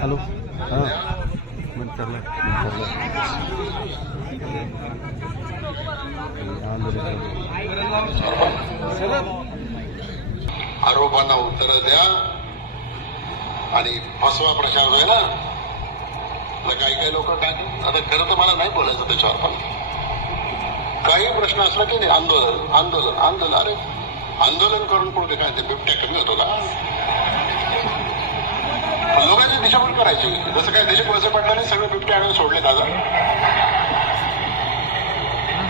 Hello. हां. बंद चाललं आरोपांना उत्तर द्या. आणि फसवा प्रचार आहे ना? आता काही काही लोक काय आता खरं तर मला नाही बोलायचं त्याच्यावर पण. काही प्रश्न असला की नाही आंदोलन आंदोलन आंदोलन. अरे आंदोलन करून पुढे काय ते बिबट्या कमी होतो का? लोकांची दिशाभूल करायची. जसं काय देश वळसे नाही सगळे बिबटे आणून सोडले दादा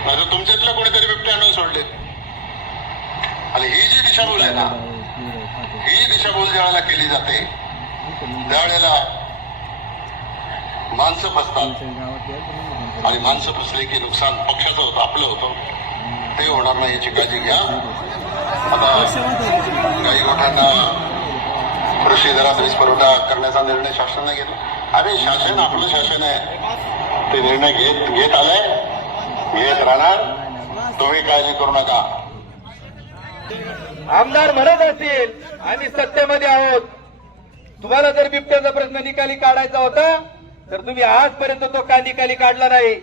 आता तुमच्यातल्या कोणीतरी बिबटे आणून सोडले आणि ही जी दिशाभूल आहे ना ही दिशाभूल ज्यावेळेला केली जाते त्यावेळेला माणसं फसतात आणि माणसं फसले की नुकसान पक्षाचं होतं आपलं होतं. ते होणार नाही याची काळजी घ्या. आता काही लोकांना कृषी दरात वीज पुरवठा करण्याचा निर्णय शासनाने घेतला. अरे शासन आपलं शासन आहे. ते निर्णय घेत घेत आलंय. घेत राहणार. तुम्ही काळजी करू नका. आमदार म्हणत असतील आम्ही सत्तेमध्ये आहोत. तुम्हाला जर बिबट्याचा प्रश्न निकाली काढायचा होता तर तुम्ही आजपर्यंत तो का निकाली काढला नाही?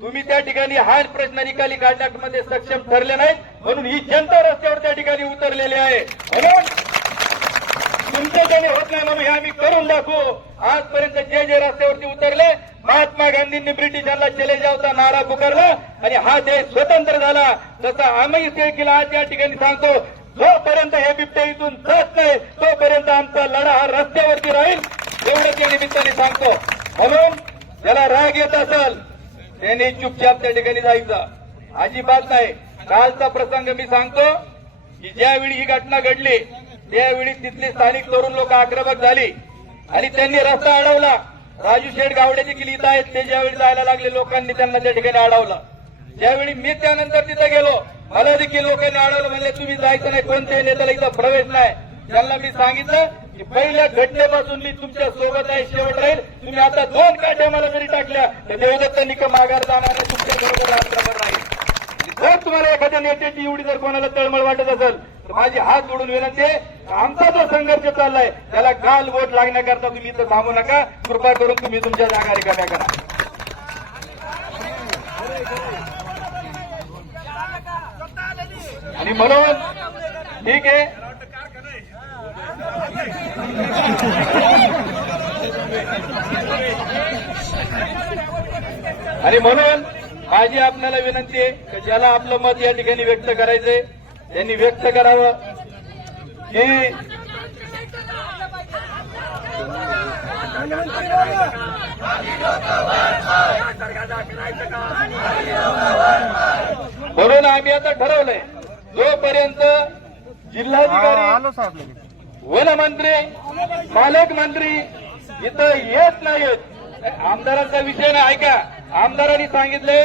तुम्ही त्या ठिकाणी हा प्रश्न निकाली काढण्यामध्ये सक्षम ठरले नाहीत म्हणून ही जनता रस्त्यावर त्या ठिकाणी उतरलेली आहे. म्हणून तुमच्याच्याने होत नाही म्हणून हे आम्ही करून दाखवू. आजपर्यंत जे जे रस्त्यावरती उतरले महात्मा गांधींनी ब्रिटिशांना चले जावचा नारा पुकारला आणि हा देश स्वतंत्र झाला. तसा आम्ही देखील आज या ठिकाणी सांगतो जोपर्यंत हे बिबटे इथून जात नाही तोपर्यंत आमचा लढा हा रस्त्यावरती राहील एवढंच या निमित्ताने सांगतो. म्हणून ज्याला राग येत असेल त्यांनी चुपचाप त्या ठिकाणी जायचं. अजिबात नाही. कालचा प्रसंग मी सांगतो की ज्यावेळी ही घटना घडली त्यावेळी तिथले स्थानिक तरुण लोक आक्रमक झाली. आणि त्यांनी रस्ता अडवला. राजू शेठ गावडे देखील इथं आहेत ते ज्यावेळी जायला लागले लोकांनी त्यांना त्या ठिकाणी अडवलं. ज्यावेळी मी त्यानंतर तिथे गेलो मला देखील लोकांनी अडवलं म्हणले तुम्ही जायचं नाही कोणत्याही नेत्याला इथं प्रवेश नाही. त्यांना मी सांगितलं की पहिल्या घटनेपासून मी तुमच्यासोबत आहे शेवट राहील. तुम्ही आता दोन काठ्या मला जरी टाकल्या तर देवदत्त निकम माघार जाणार तुमच्या बरोबर आक्रमण राहील जर तुम्हाला एखाद्या नेत्याची एवढी जर कोणाला तळमळ वाटत असेल तर माझी हात जोडून विनंती आहे आमचा जो संघर्ष चाललाय त्याला गाल वोट लागण्याकरता तुम्ही इथं थांबू नका. कृपा करून तुम्ही तुमच्या जागा रिकाम्या करा. आणि म्हणून ठीक आहे आणि म्हणून माझी आपल्याला विनंती आहे की ज्याला आपलं मत या ठिकाणी व्यक्त करायचंय त्यांनी व्यक्त करावं. की म्हणून आम्ही आता ठरवलंय जोपर्यंत जिल्हाधिकारी वनमंत्री पालकमंत्री इथं येत नाहीत. आमदारांचा विषय नाही ऐका. आमदारांनी सांगितले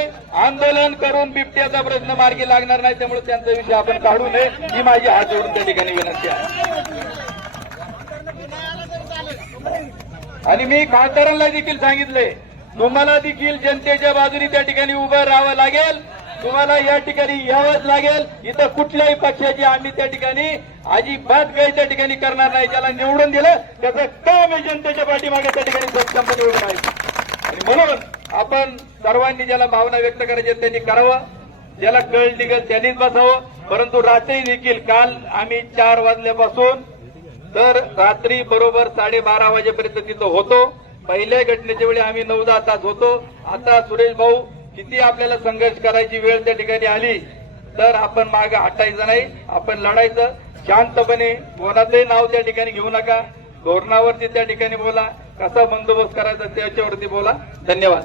आंदोलन करून बिबट्याचा प्रश्न मार्गी लागणार नाही त्यामुळे त्यांचा विषय आपण काढू नये. ही माझी हात जोडून त्या ठिकाणी विनंती आहे. आणि मी खासदारांना देखील सांगितले तुम्हाला देखील जनतेच्या बाजूने त्या ठिकाणी उभं राहावं लागेल. तुम्हाला या ठिकाणी यावंच लागेल. इथं कुठल्याही पक्षाची आम्ही त्या ठिकाणी अजिबात काही त्या ठिकाणी करणार नाही. ज्याला निवडून दिलं त्याचं काम आहे जनतेच्या पाठीमागे त्या ठिकाणी सक्षमपणे उभं राहायचं आणि म्हणून आपण सर्वांनी ज्याला भावना व्यक्त करायची त्यांनी करावं. ज्याला कळ निघेल त्यांनीच बसावं. परंतु रात्री देखील काल आम्ही चार वाजल्यापासून तर रात्री बरोबर साडेबारा वाजेपर्यंत तिथं होतो. पहिल्या घटनेच्या वेळी आम्ही नऊ दहा तास होतो. आता सुरेश भाऊ किती आपल्याला संघर्ष करायची वेळ त्या ठिकाणी आली तर आपण मागे हटायचं नाही आपण लढायचं. शांतपणे कोणाचंही नाव त्या ठिकाणी घेऊ नका धोरणावरती त्या ठिकाणी बोला कसा बंदोबस्त करायचा त्याच्यावरती बोला. धन्यवाद.